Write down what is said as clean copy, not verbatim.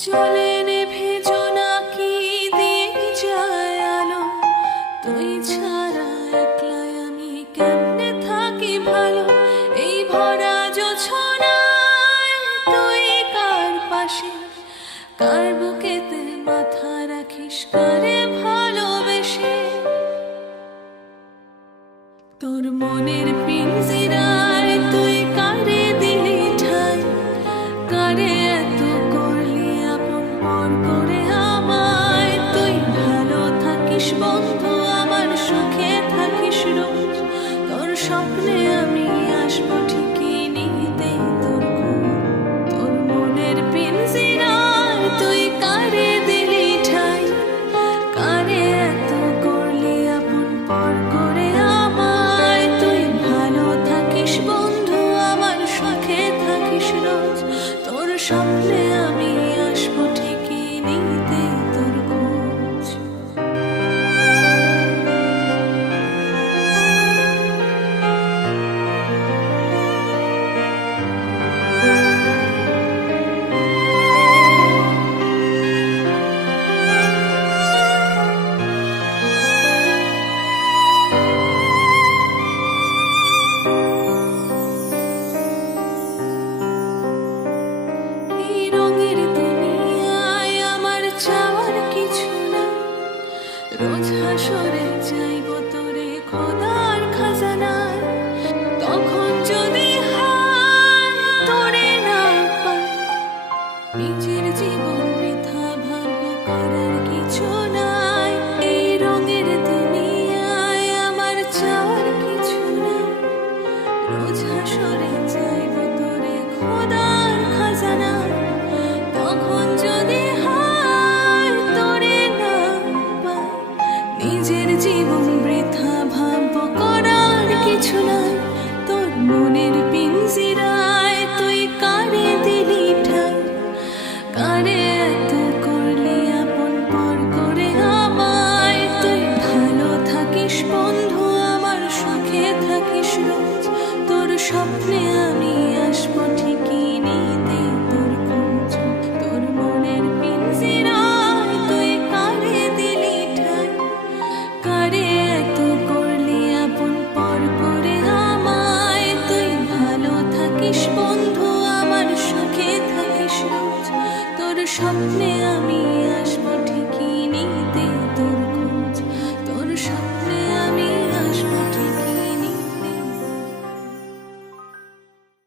জলে নেভে জোনাকি দিয়ে যায় আলো, তুই ছাড়া একলাই আমি কেমনে থাকি ভালো। এই ভরা জোছনায় তুই কার পাশে, কার বুকেতে মাথা রাখিস, কারে ভালোবেসে। তোর মনের পিঞ্জিরায় তুই কারে দিলি ঠাই, কারে এত করলি আপন পর করে আমায়। তুই ভালো থাকিস বন্ধু, আমার সুখে থাকিস রোজ। তোর স্বপ্নে আমি আসবো ঠিকই নিতে তোর খোঁজ। তোর মনের পিঞ্জিরায় তুই কারে দিলি ঠাই, কারে এত করলি আপন পর করে আমায়। তুই ভালো থাকিস বন্ধু, আমার সুখে থাকিস রোজ। তোর স্বপ্নে আমি আসবো ঠিকই নিতে তোর খোঁজ। এই রঙের দুনিয়ায় আমার চাওয়ার কিছু না, রোজ হাসরে চাইবো তোরে খোদার খাজানায়। তখন যদি হায় তোরে না পাই, নিজের জীবন বৃথা ভাববো, করার কিছু নাই। এই রঙের দুনিয়ায় আমার চাওয়ার কিছু না, রোজ হাসরে চাইবো তোরে খোদার খাজানায়। তখন যদি হায় তোরে না পাই, নিজের জীবন বৃথা ভাববো, করার কিছু নাই। তোর মনের পিঞ্জিরায় তুই কারে দিলি ঠাই, কারে এত করলি আপন পর করে আমায়। তুই ভালো থাকিস বন্ধু, আমার সুখে থাকিস রোজ। তোর স্বপ্নে আমি আসবো ঠিকই নিতে তোর খোঁজ। তোর মনের পিঞ্জিরায় তুই কারে দিলি ঠাই, কারে এত করলি আপন পর করে আমায়। তুই ভালো থাকিস বন্ধু, আমার সুখে থাকিস রোজ। তোর স্বপ্নে আমি